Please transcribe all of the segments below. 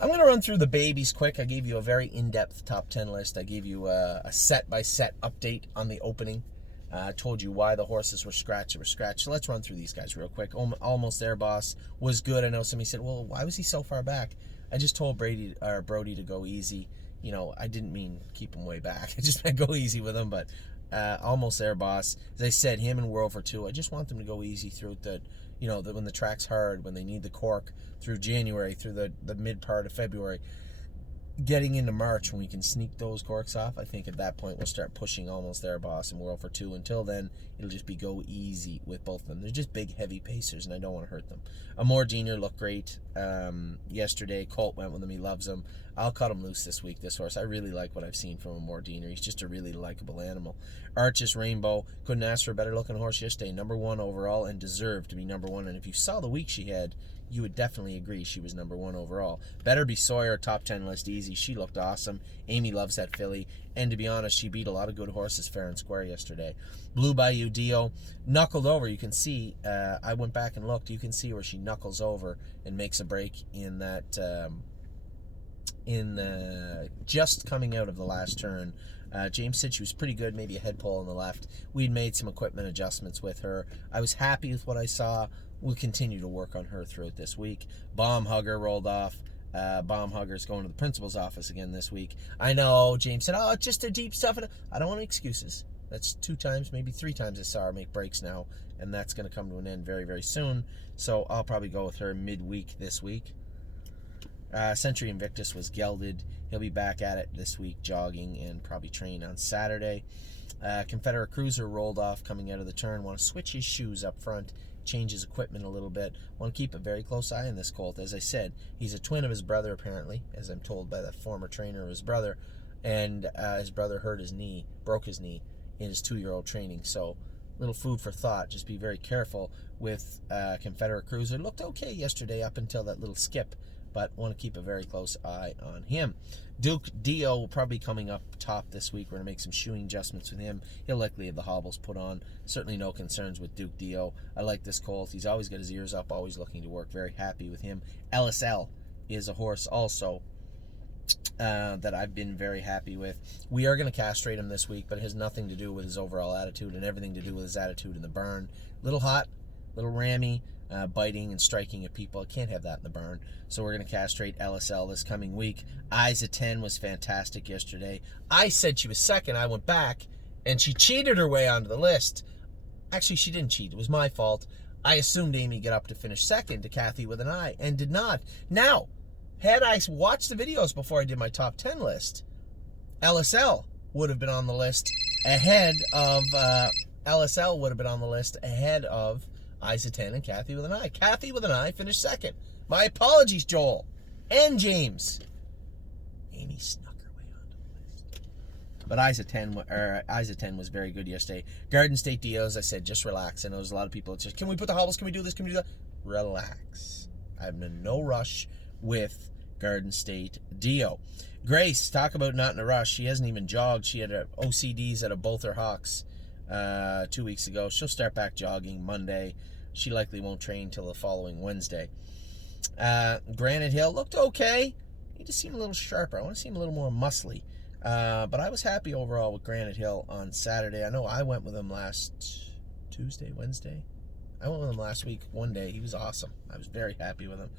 I'm going to run through the babies quick. I gave you a very in-depth top 10 list. I gave you a set-by-set update on the opening. I told you why the horses were scratched. So let's run through these guys real quick. Almost There Boss was good. I know somebody said, well, why was he so far back? I just told Brody to go easy. You know, I didn't mean keep him way back. I just meant go easy with him, but Almost There Boss, as I said, him and World for Two, I just want them to go easy through the, you know, when the track's hard, when they need the cork through January, through the mid part of February. Getting into March, when we can sneak those corks off, I think at that point we'll start pushing Almost There Boss and World for Two. Until then, it'll just be go easy with both of them. They're just big, heavy pacers, and I don't want to hurt them. Amor Diener looked great yesterday. Colt went with him. He loves him. I'll cut him loose this week, this horse. I really like what I've seen from Amor Diener. He's just a really likable animal. Arches Rainbow, couldn't ask for a better looking horse yesterday. Number one overall and deserved to be number one. And if you saw the week she had, you would definitely agree she was number one overall. Better Be Sawyer, top 10 list easy. She looked awesome. Amy loves that filly. And to be honest, she beat a lot of good horses fair and square yesterday. Blue Bayou Dio knuckled over. You can see, I went back and looked. You can see where she knuckles over and makes a break in that, just coming out of the last turn. James said she was pretty good, maybe a head pull on the left. We'd made some equipment adjustments with her. I was happy with what I saw. We'll continue to work on her throughout this week. Bomb Hugger rolled off. Bomb Hugger's going to the principal's office again this week. I know, James said, oh, it's just a deep stuff. I don't want excuses. That's 2 times, maybe 3 times I saw her make breaks now, and that's going to come to an end very, very soon. So I'll probably go with her midweek this week. Century Invictus was gelded. He'll be back at it this week, jogging and probably train on Saturday. Confederate Cruiser rolled off coming out of the turn. Want to switch his shoes up front, change his equipment a little bit. Want to keep a very close eye on this colt. As I said, he's a twin of his brother, apparently, as I'm told by the former trainer of his brother. And his brother hurt his knee, broke his knee in his 2-year-old training. So, little food for thought. Just be very careful with Confederate Cruiser. Looked okay yesterday up until that little skip, but want to keep a very close eye on him. Duke Dio will probably be coming up top this week. We're going to make some shoeing adjustments with him. He'll likely have the hobbles put on. Certainly no concerns with Duke Dio. I like this colt. He's always got his ears up, always looking to work. Very happy with him. LSL is a horse also that I've been very happy with. We are going to castrate him this week, but it has nothing to do with his overall attitude and everything to do with his attitude in the barn. Little hot, little rammy, biting and striking at people. I can't have that in the barn. So we're going to castrate LSL this coming week. Eyes at 10 was fantastic yesterday. I said she was second. I went back, and she cheated her way onto the list. Actually, she didn't cheat. It was my fault. I assumed Amy got up to finish second to Kathy with an eye, and did not. Now, had I watched the videos before I did my top 10 list, LSL would have been on the list ahead of Eyes at 10 and Kathy with an eye. Kathy with an eye finished second. My apologies, Joel and James. Amy snuck her way onto the list. But Eyes at 10 was very good yesterday. Garden State Dio, as I said, just relax. I know there's a lot of people that just, can we put the hobbles? Can we do this? Can we do that? Relax. I'm in no rush with Garden State Dio. Grace, talk about not in a rush. She hasn't even jogged. She had OCDs out of both her hocks 2 weeks ago. She'll start back jogging Monday. She likely won't train till the following Wednesday. Granite Hill looked okay. Need to seem a little sharper. I want to seem a little more muscly. But I was happy overall with Granite Hill on Saturday. I know I went with him last Wednesday. I went with him last week, one day. He was awesome. I was very happy with him.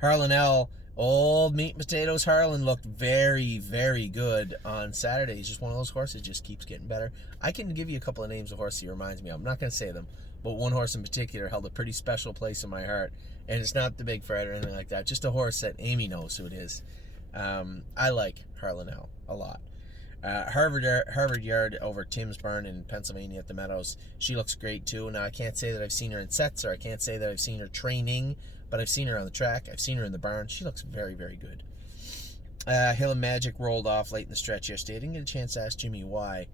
Harlan L. Old meat and potatoes Harlan looked very, very good on Saturday. He's just one of those horses, just keeps getting better. I can give you a couple of names of horses he reminds me of. I'm not going to say them, but one horse in particular held a pretty special place in my heart. And it's not the Big Fred or anything like that. Just a horse that Amy knows who it is. I like Harlan L. a lot. Harvard Yard over Tim's Barn in Pennsylvania at the Meadows. She looks great too. Now, I can't say that I've seen her in sets, or I can't say that I've seen her training, but I've seen her on the track. I've seen her in the barn. She looks very, very good. Hill and Magic rolled off late in the stretch yesterday. I didn't get a chance to ask Jimmy why.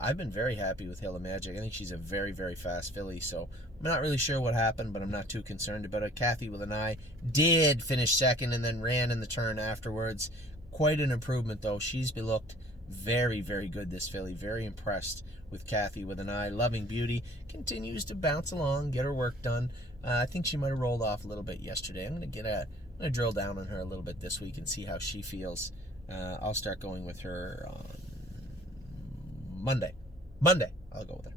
I've been very happy with Hill and Magic. I think she's a very, very fast filly, so I'm not really sure what happened, but I'm not too concerned about it. Kathy with an eye did finish second and then ran in the turn afterwards. Quite an improvement, though. She's looked very, very good, this filly. Very impressed with Kathy with an eye. Loving Beauty continues to bounce along, get her work done. I think she might have rolled off a little bit yesterday. I'm going going to drill down on her a little bit this week and see how she feels. I'll start going with her on Monday. I'll go with her.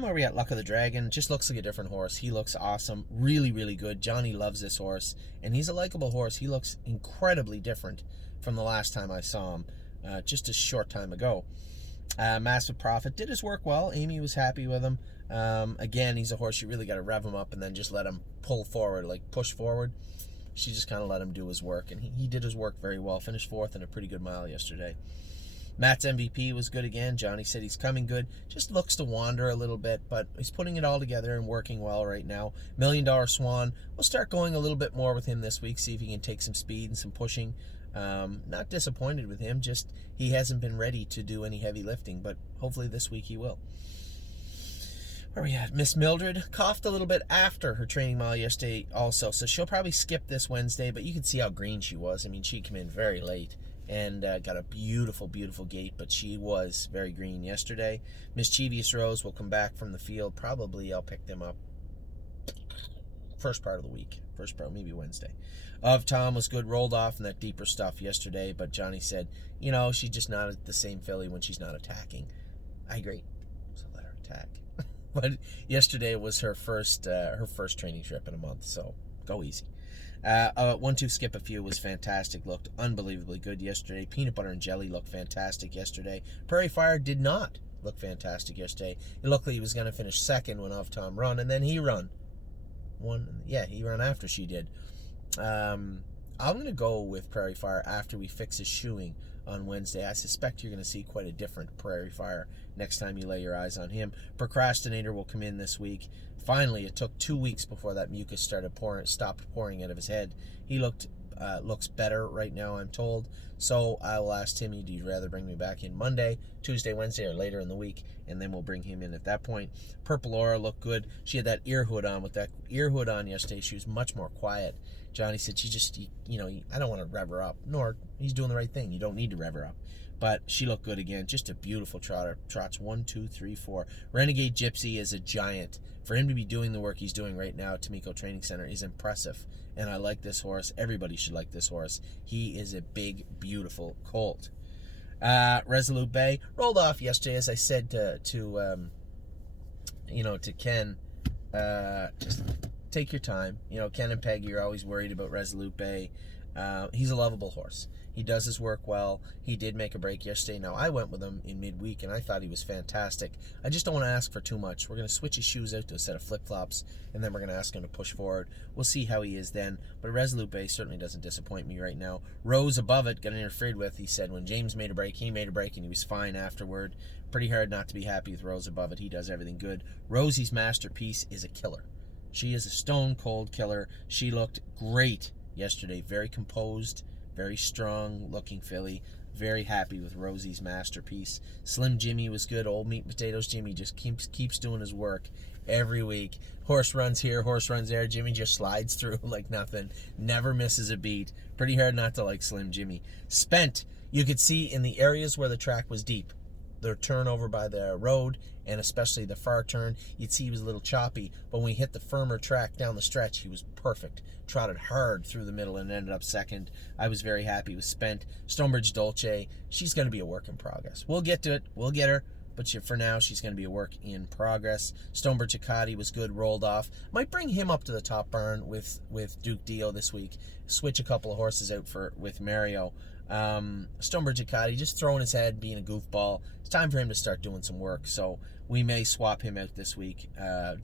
Where we at? Luck of the Dragon. Just looks like a different horse. He looks awesome. Really, really good. Johnny loves this horse, and he's a likable horse. He looks incredibly different from the last time I saw him, just a short time ago. Massive Profit did his work well. Amy was happy with him. Again, he's a horse you really got to rev him up and then just let him pull forward, like push forward. She just kind of let him do his work, and he did his work very well. Finished fourth in a pretty good mile yesterday. Matt's MVP was good again. Johnny said he's coming good. Just looks to wander a little bit, but he's putting it all together and working well right now. $1 Million Swan. We'll start going a little bit more with him this week, see if he can take some speed and some pushing. Not disappointed with him, just he hasn't been ready to do any heavy lifting, but hopefully this week he will. Where are we at? Miss Mildred coughed a little bit after her training mile yesterday also, so she'll probably skip this Wednesday, but you can see how green she was. I mean, she came in very late and got a beautiful, beautiful gait, but she was very green yesterday. Mischievous Rose will come back from the field. Probably I'll pick them up first part of the week. First part, maybe Wednesday. Of Tom was good, rolled off in that deeper stuff yesterday, but Johnny said, she's just not the same filly when she's not attacking. I agree. So let her attack. But yesterday was her first training trip in a month, so go easy. 1-2 Skip a Few was fantastic, looked unbelievably good yesterday. Peanut Butter and Jelly looked fantastic yesterday. Prairie Fire did not look fantastic yesterday. It looked like he was going to finish second when Of Tom run, and then he run. He ran after she did. I'm going to go with Prairie Fire after we fix his shoeing on Wednesday. I suspect you're going to see quite a different Prairie Fire next time you lay your eyes on him. Procrastinator will come in this week. Finally, it took 2 weeks before that mucus stopped pouring out of his head. He looks better right now, I'm told. So I will ask Timmy, do you rather bring me back in Monday, Tuesday, Wednesday, or later in the week? And then we'll bring him in at that point. Purple Aura looked good. She had that ear hood on. With that ear hood on yesterday, she was much more quiet. Johnny said she just, I don't want to rev her up. Nor, he's doing the right thing. You don't need to rev her up. But she looked good again. Just a beautiful trotter. Trots 1, 2, 3, 4. Renegade Gypsy is a giant. For him to be doing the work he's doing right now at Tamiko Training Center is impressive. And I like this horse. Everybody should like this horse. He is a big, beautiful colt. Resolute Bay rolled off yesterday, as I said to Ken. Just take your time. Ken and Peggy are always worried about Resolute Bay. He's a lovable horse. He does his work well. He did make a break yesterday. Now, I went with him in midweek, and I thought he was fantastic. I just don't want to ask for too much. We're going to switch his shoes out to a set of flip-flops, and then we're going to ask him to push forward. We'll see how he is then. But Resolute Bay certainly doesn't disappoint me right now. Rose above it got interfered with. He said when James made a break, he made a break, and he was fine afterward. Pretty hard not to be happy with Rose above it. He does everything good. Rosie's Masterpiece is a killer. She is a stone-cold killer. She looked great yesterday. Very composed. Very strong looking filly. Very happy with Rosie's Masterpiece. Slim Jimmy was good. Old Meat and Potatoes Jimmy just keeps doing his work every week. Horse runs here, horse runs there. Jimmy just slides through like nothing. Never misses a beat. Pretty hard not to like Slim Jimmy. Spent, you could see in the areas where the track was deep, the turn over by the road, and especially the far turn, you'd see he was a little choppy, but when he hit the firmer track down the stretch, he was perfect. Trotted hard through the middle and ended up second. I was very happy with Spent. Stonebridge Dolce, she's going to be a work in progress. We'll get to it. We'll get her. But for now, she's going to be a work in progress. Stonebridge Acadi was good, rolled off. Might bring him up to the top barn with Duke Dio this week. Switch a couple of horses out with Mario. Stonebridge Acadi just throwing his head, being a goofball. It's time for him to start doing some work, so we may swap him out this week.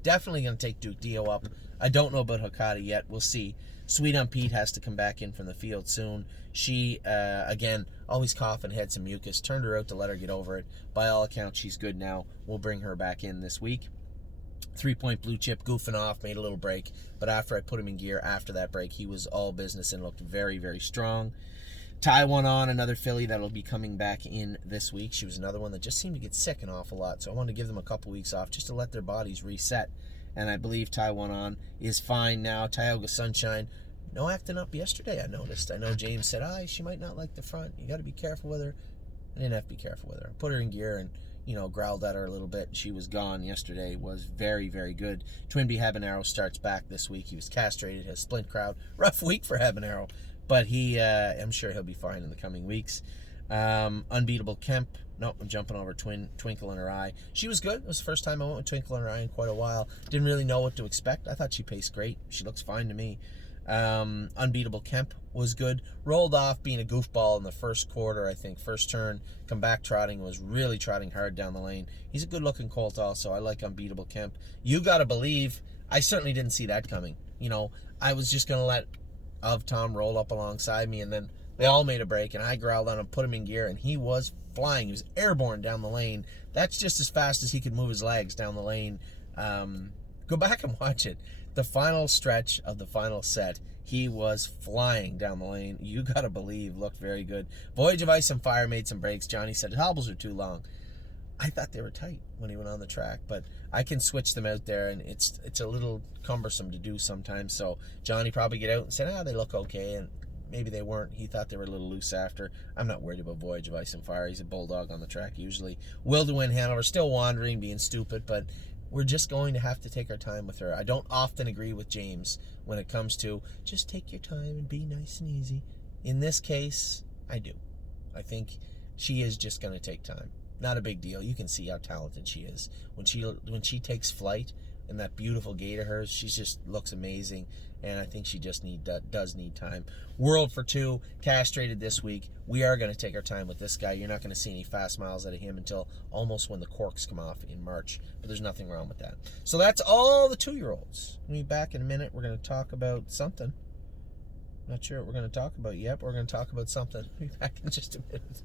Definitely going to take Duke Dio up. I don't know about Hikari yet. We'll see. Sweet on Pete has to come back in from the field soon. She, again, always coughing, had some mucus. Turned her out to let her get over it. By all accounts, she's good now. We'll bring her back in this week. 3 Point Blue Chip goofing off, made a little break. But after I put him in gear, after that break, he was all business and looked very, very strong. Taiwan On, another filly that'll be coming back in this week. She was another one that just seemed to get sick an awful lot. So I wanted to give them a couple weeks off just to let their bodies reset. And I believe Taiwan On is fine now. Tioga Sunshine, no acting up yesterday, I noticed. I know James said, she might not like the front. You got to be careful with her. I didn't have to be careful with her. I put her in gear, and, growled at her a little bit. She was gone yesterday. Was very, very good. Twinbee Habanero starts back this week. He was castrated, has splint crowd. Rough week for Habanero, but I'm sure he'll be fine in the coming weeks. Unbeatable Kemp. No, I'm jumping over Twinkle in Her Eye. She was good. It was the first time I went with Twinkle in Her Eye in quite a while. Didn't really know what to expect. I thought she paced great. She looks fine to me. Unbeatable Kemp was good. Rolled off being a goofball in the first quarter, I think. First turn, come back trotting, was really trotting hard down the lane. He's a good-looking colt also. I like Unbeatable Kemp. You Gotta Believe, I certainly didn't see that coming. I was just going to let Of Tom roll up alongside me, and then they all made a break, and I growled on him, put him in gear, and he was flying. He was airborne down the lane. That's just as fast as he could move his legs down the lane. Go back and watch it. The final stretch of the final set, he was flying down the lane. You Gotta Believe looked very good. Voyage of Ice and Fire made some breaks. Johnny said hobbles are too long. I thought they were tight when he went on the track, but I can switch them out there, and it's a little cumbersome to do sometimes. So Johnny probably get out and said, they look okay, and maybe they weren't. He thought they were a little loose after. I'm not worried about Voyage of Ice and Fire. He's a bulldog on the track usually. Will to Win Hanover, still wandering, being stupid, but we're just going to have to take our time with her. I don't often agree with James when it comes to just take your time and be nice and easy. In this case, I do. I think she is just going to take time. Not a big deal. You can see how talented she is. When she takes flight in that beautiful gait of hers, she just looks amazing, and I think she just does need time. World for Two, castrated this week. We are going to take our time with this guy. You're not going to see any fast miles out of him until almost when the corks come off in March, but there's nothing wrong with that. So that's all the 2-year-olds. We'll be back in a minute. We're going to talk about something. Not sure what we're going to talk about yet, but we're going to talk about something. We'll be back in just a minute.